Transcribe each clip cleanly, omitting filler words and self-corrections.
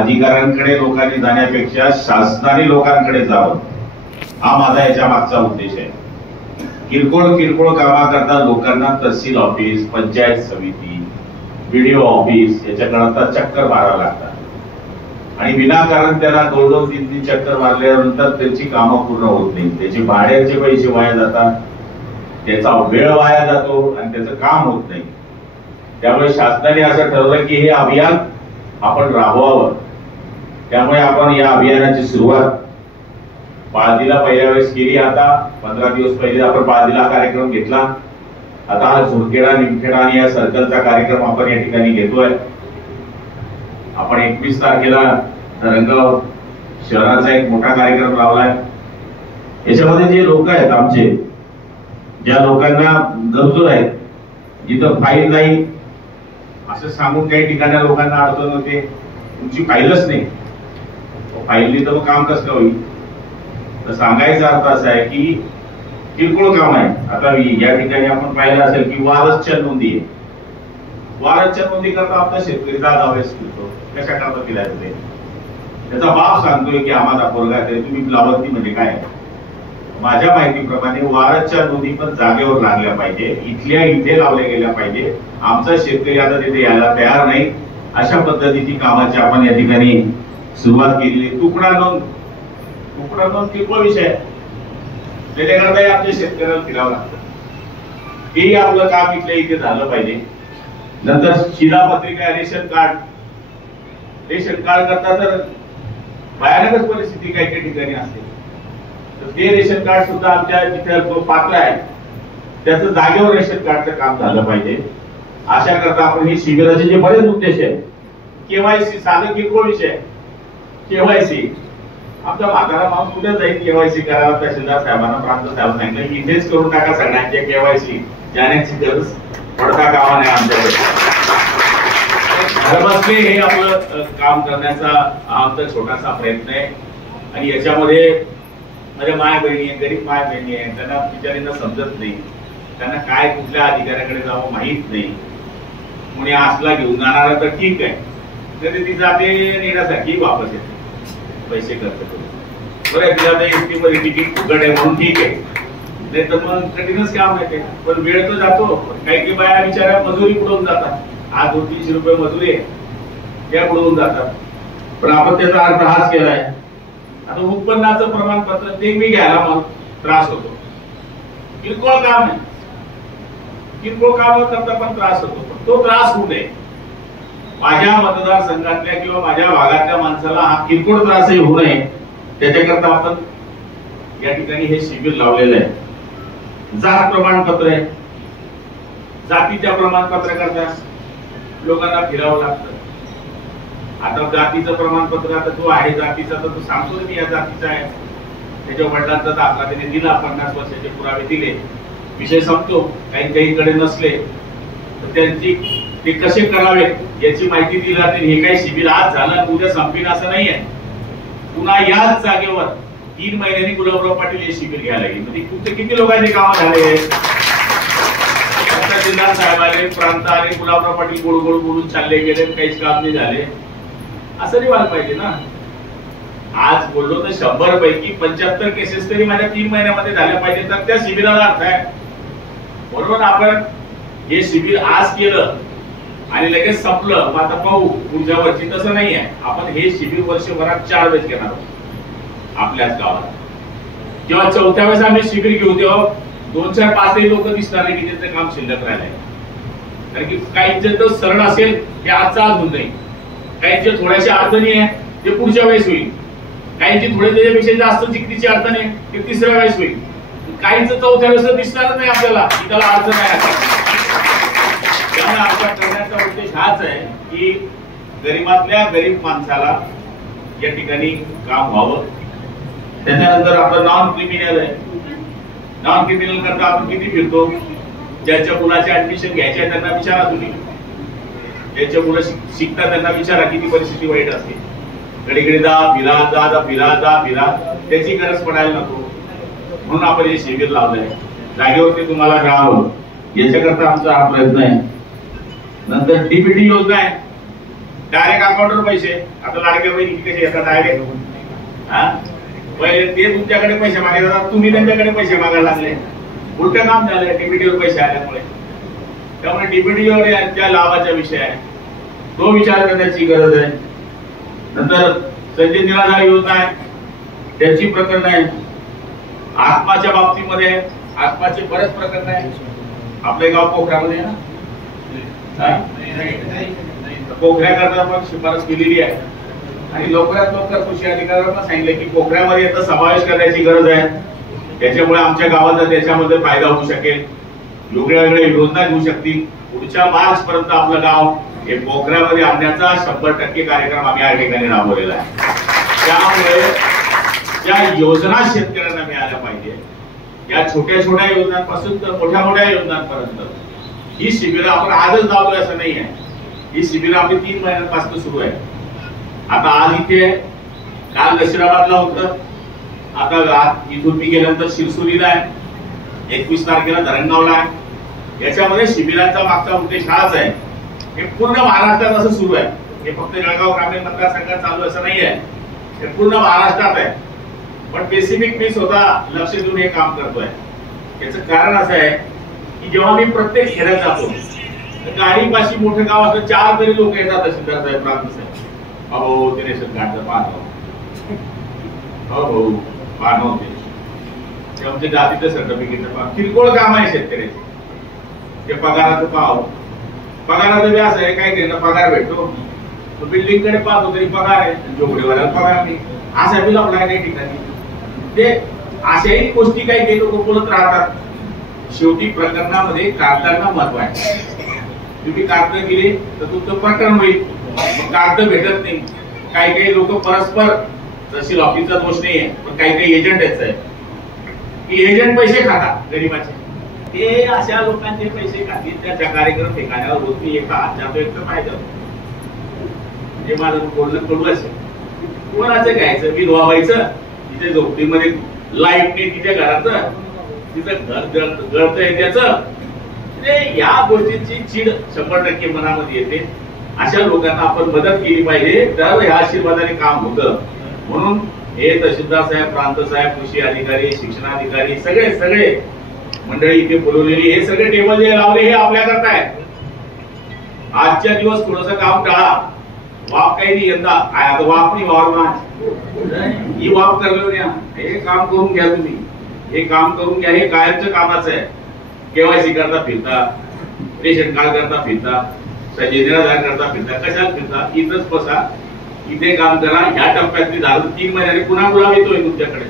अधिकाऱ्यांकडे लोकांनी जाण्यापेक्षा शासनाने लोकांकडे जावं, हा माझा याच्या मागचा उद्देश आहे. किरकोळ कामाकरता लोकांना तहसील ऑफिस, पंचायत समिती, बीडीओ ऑफिस याच्याकरता चक्कर मारावं लागतात आणि विनाकारण त्याला 2-2-3-3 चक्कर मारल्यानंतर त्यांची कामं पूर्ण होत नाही. त्याचे भाड्याचे पैसे वाया जातात, त्याचा वेळ वाया जातो आणि त्याचं काम होत नाही. त्यामुळे शासनाने असं ठरवलं की हे अभियान आपण राबवावं. त्यामुळे आपण या अभियानाची सुरुवात पाळदीला पहिल्या वेळेस केली. आता 15 दिवस पहिले आपण पाळदीला कार्यक्रम घेतला. आता हा झुरखेडा, निमखेडा आणि या सर्कलचा कार्यक्रम आपण या ठिकाणी घेतोय. आपण 21 तारखेला धरणगाव शहराचा एक मोठा कार्यक्रम लावलाय. याच्यामध्ये जे लोक आहेत आमचे, ज्या लोकांना गरजू आहेत, जिथं फाईल नाही असं सांगून काही ठिकाणी लोकांना अडचण होते, तुमची फाईलच नाही, फाईलनी तर काम कसं होईल. तर सांगायचा अर्थ असा आहे की किरकोळ काम आहे. आता या ठिकाणी आपण पाहिलं असेल की वारसच्या नोंदी आहे. वारसच्या नोंदी करता आपला शेतकरी दावेस करतो, कशा करता फिरायचं ते. त्याचा बाप सांगतोय की आम्हाला पोरगा आहे, तुम्ही लावती म्हणजे काय. माझ्या माहितीप्रमाणे वारसच्या नोंदी पण जागेवर लागल्या पाहिजे, इथल्या इथे लावल्या गेल्या पाहिजे. आमचा शेतकरी आता तिथे यायला तयार नाही. अशा पद्धतीची कामाची आपण या ठिकाणी सुरुवात केली. तुकडा नोंद किरकोळ विषय आहे, त्याच्याकरता आपल्या शेतकऱ्याला फिरावं लागतं. हेही आपलं काम इथल्या इथे झालं पाहिजे. नंतर शिधापत्रिका, रेशन कार्ड करता तर भयानकच परिस्थिती काही काही ठिकाणी असते. तर ते रेशन कार्ड सुद्धा आमच्या जिथे जो पात्र आहे त्याचं जागेवर रेशन कार्डचं काम झालं पाहिजे. अशा करता आपण हे शिबिराचे जे बरेच उद्देश आहेत. केवायसी साधं किरकोळ विषय, केवायसी आमचा म्हातारा माणूस कुठे जाईल केवायसी करायला. तहसीलदार साहेबांना, प्रांत साहेब सांगितलं इथेच करून टाका सगळ्यांच्या केवायसी, जाण्याची गरज पडता कामा नाही. आमच्याकडे घर बसले हे आपलं काम करण्याचा आमचा छोटासा प्रयत्न आहे. आणि याच्यामध्ये माझ्या माय बहिणी आहे, गरीब माय बहिणी आहे, त्यांना बिचारींना समजत नाही, त्यांना काय कुठल्या अधिकाऱ्याकडे जावं माहीत नाही. कोणी असला घेऊन जाणार तर ठीक आहे, तरी ती जाते नेण्यासाठी वापस येते, पैसे खर्च करून. बरं तिला तर एसटी मध्ये तिकीट फुकट आहे म्हणून ठीक आहे, नाही तर मग कठीणच काम आहे ते. पण वेळ तर जातो. काही बाया बिचाऱ्या मजुरी बुडवून जातात. आज 200-300 रुपये मजुरी आहे, त्या बुडवून जातात. पण आपण त्याचा अर्थ हाच केलाय. आता उत्पन्नाचं प्रमाणपत्र ते मी घ्यायला मग त्रास होतो. किरकोळ काम आहे, किरकोळ काम करता पण त्रास होतो. पण तो त्रास होऊ नये. माझ्या मतदारसंघातल्या किंवा माझ्या भागातल्या माणसाला हा किरकोळ त्रासही होऊ नये, त्याच्याकरता आपण या ठिकाणी हे शिबिर लावलेलं आहे. जात प्रमाणपत्र आहे. जातीच्या प्रमाणपत्र करता लोकांना फिरावं लागतं. आता जातीचं प्रमाणपत्र, आता जो आहे जातीचा तर तो सांगतो मी या जातीचा आहे, त्याच्या वडिलांचा दाखला त्याने दिला, 50 वर्षाचे पुरावे दिले, विषय संपतो. काहीकडे नसले तर त्यांची ते कसे करावे याची माहिती दिली जाते. हे काही शिबिर आज झालं उद्या संपेल असं नाहीये. पुन्हा याच जागेवर 3 महिन्यांनी गुलाबराव पाटील हे शिबिर घ्यायला लागेल. म्हणजे कुठे किती लोकांचे काम झाले. जिल्हा साहेब आले, प्रांत आले, गुलाबराव पाटील गोड गोड बोलून चालले गेले, काहीच काम नाही झाले. असं नाही व्हायला पाहिजे ना. आज बोललो तर 100 पैकी 75 केसेस तरी माझ्या 3 महिन्यामध्ये झाल्या पाहिजे, तर त्या शिबिराला अर्थ आहे. बरोबर. आपण हे शिबिर आज केलं आणि लगेच संपलं, आता पाहू पुढच्या वर्षी, तसं नाही आहे. आपण हे शिबिर वर्षभरात 4 वेळेस घेणार आहोत आपल्याच गावात. जेव्हा 4थ्या वेळेस आम्ही शिबिर घेऊ तेव्हा 2-4-5 लोक दिसणार नाही की त्यांचं काम शिल्लक राहिलंय. कारण की काहींचे तर सरळ असेल ते आजचा आज होऊन जाईल, काहींचे थोड्याशा अडचणी आहे ते पुढच्या वेळेस होईल, काहींची थोडे त्याच्यापेक्षा जास्त जिकरीची अडचण आहे ते 3ऱ्या वेळेस होईल, काहींचं 4थ्या वेळेस दिसणारच नाही आपल्याला की त्याला अडचण आहे. त्यामुळे आमचा करण्याचा उद्देश हाच आहे की गरीबातल्या गरीब माणसाला या ठिकाणी काम व्हावं. त्याच्यानंतर आपलं नॉन क्रिमिनल आहे. नॉन क्रिमिनल करता आपण किती फिरतो. ज्याच्या मुलाचे ऍडमिशन घ्यायचे त्यांना विचारा, तुम्ही ज्याच्या मुलं शिकतात त्यांना विचारा किती परिस्थिती वाईट असते. कडीकडे जा फिरा, त्याची गरज पडायला नको म्हणून आपण हे शिबिर लावलंय. जागेवरती तुम्हाला मिळावं याच्याकरता आमचा हा प्रयत्न आहे. नंतर डीबीटी योजना आहे. डायरेक्ट अकाउंटवर पैसे. आता लाडक्या बहिणी कसे येतात डायरेक्ट. पहिले ते तुमच्याकडे पैसे मागायला, तुम्ही त्यांच्याकडे पैसे मागायला लागले. उलट काम झालंय डीबीटीवर पैसे आल्यामुळे. त्यामुळे डीबीटीवर त्या लाभाचा विषय आहे, तो विचार करण्याची गरज आहे. नंतर संजय निराधार योजना आहे, त्याची प्रकरण आहे. आत्माच्या बाबतीमध्ये आत्माचे बरेच प्रकरण आहे. आपले गाव पोखऱ्यामध्ये ना, पोखऱ्याकरता पण शिफारस केलेली आहे आणि लवकरात लवकर कृषी अधिकाऱ्यांना सांगितले की पोखऱ्यामध्ये याचा समावेश करण्याची गरज आहे. त्याच्यामुळे आमच्या गावाचा त्याच्यामध्ये फायदा होऊ शकेल. वेगळ्या वेगळ्या योजना घेऊ शकतील. पुढच्या मार्च पर्यंत आपलं गाव हे पोखऱ्यामध्ये आणण्याचा 100% कार्यक्रम आम्ही या ठिकाणी राबवलेला आहे. त्यामुळे ज्या योजना शेतकऱ्यांना मिळाल्या पाहिजे, या छोट्या छोट्या योजनांपासून तर मोठ्या मोठ्या योजनांपर्यंत ही शिबिरं आपण आजच लावतोय असं नाही आहे. ही शिबिरं आपली 3 महिन्यांपासून सुरू आहे. आता आज इथे, काल नशिराबादला होतं, आता इथून मी गेल्यानंतर शिरसुलीला आहे, 21 तारखेला धरणगावला आहे. याच्यामध्ये शिबिरांचा मागचा उद्देश हाच आहे. हे पूर्ण महाराष्ट्रात असं सुरू आहे. हे फक्त जळगाव ग्रामीण मतदारसंघात चालू असं नाही आहे, हे पूर्ण महाराष्ट्रात आहे. पण स्पेसिफिक मी स्वतः लक्ष देऊन हे काम करतोय. याचं कारण असं आहे की जेव्हा मी प्रत्येक खेड्यात जातो, गाडीपाशी मोठं गाव असं 4 तरी लोक येतात. तहसीलदार साहेब, प्रांत साहेब, अहो ते रेशन कार्डचं पाहतो, हो पाहणं ते आमच्या जातीचं सर्टिफिकेट पाहा. किरकोळ काम आहे शेतकऱ्याचे. ते पगाराचं पाहावं, पगाराचं व्यास आहे, काही काही पगार भेटतो, बिल्डिंग कडे पाहतो तरी पगार आहे, जोगडेवाल्याला पगार नाही, असा बिल आपला काही ठिकाणी. ते अशाही गोष्टी काही काही लोक बोलत राहतात. शेवटी प्रकरणामध्ये कागदांना महत्व आहे. तुम्ही कागद दिले तर तुमचं प्रकरण होईल, कागद भेटत नाही. काही काही लोक परस्पर, तहसील ऑफिसचा दोष नाहीये, पण काही काही एजंट आहेत की एजंट पैसे खातात गरीबाचे. ते अशा लोकांचे पैसे खातील, त्याच्या कार्यक्रम ठिकाणावर होत नाही. एका हात जातो, एक तर पाहिजे. म्हणजे माझं बोलणं कडू असेल, कोणाचं घ्यायचं बिल व्हायचं, तिथे झोपडीमध्ये लाईट नाही, तिच्या घराचं तिचं घर गळतंय त्याचं. या गोष्टींची चीड 100% मनामध्ये येते. अशा लोकांना आपण मदत केली पाहिजे, तर ह्या आशीर्वादाने काम होतं. म्हणून हे तहसीलदार साहेब, प्रांत साहेब, कृषी अधिकारी, शिक्षणाधिकारी, सगळे मंडळी इथे बोलवलेली, हे सगळे टेबल जे लावले हे आपल्या करता आहे. आजच्या दिवस थोडंसं काम टाळा. वाप काही नाही यंदा, आता वाप नाही वावर ही वाप करलो द्या. हे काम करून घ्या तुम्ही, हे काम करून घ्या. हे कायमचं कामाचं आहे. केवायसी करता फिरता, रेशन कार्ड करता फिरता, संजय निराधार करता फिरता, कशाला फिरता? इथंच बसा, इथे काम करा. ह्या टप्प्यातली झालं 3 महिन्याने पुन्हा गुलाब येतोय तुमच्याकडे,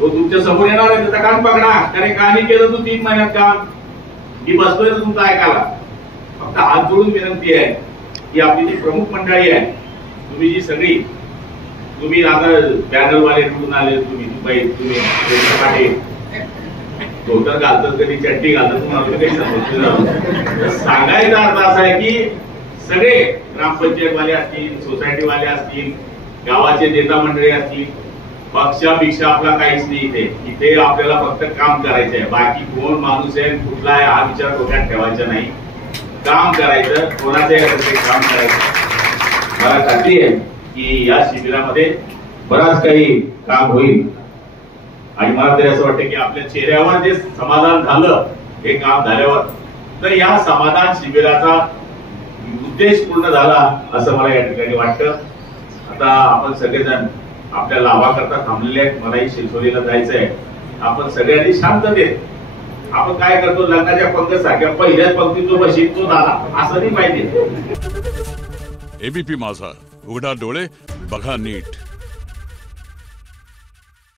तो तुमच्या समोर येणार आहे. त्याचं काम पकडा. कारण का नाही केलं तू 3 महिन्यात काम? मी बसतोय तर तुमचं ऐकायला. फक्त हात जोडून विनंती आहे की आपली जी प्रमुख मंडळी आहे, तुम्ही जी सगळी, तुम्ही आता बॅनरवाले निवडून आले, तुम्ही धोतर घालतात, कधी चड्डी घालतात, तुम्हाला काही समजलं. सांगायचा अर्थ असा आहे की सगळे ग्रामपंचायत वाले असतील, सोसायटी वाले असतील, गावाचे नेता मंडळी असतील, पक्षापेक्षा आपला काहीच नाही. इथे आपल्याला फक्त काम करायचं आहे. बाकी कोण माणूस आहे, कुठला आहे, हा विचार डोक्यात ठेवायचा नाही. काम करायचं, कोणाच्या काम करायचं. मला खात्री आहे की या शिबिरामध्ये बराच काही काम होईल आणि मला तरी असं वाटतं की आपल्या चेहऱ्यावर जे समाधान झालं, हे काम झाल्यावर, तर या समाधान शिबिराचा उद्देश पूर्ण झाला असं मला या ठिकाणी वाटतं. आता आपण सगळेजण आपल्या लाभाकरता थांबलेले आहेत. मलाही शिरसोलीला जायचं आहे. आपण सगळ्यांनी शांततेत, आपण काय करतो, लग्नाच्या पंक्तीसारख्या पहिल्याच पंक्तीत जो बशीत तो झाला असं नाही पाहिजे. एबीपी माझा, उघडा डोळे बघा नीट.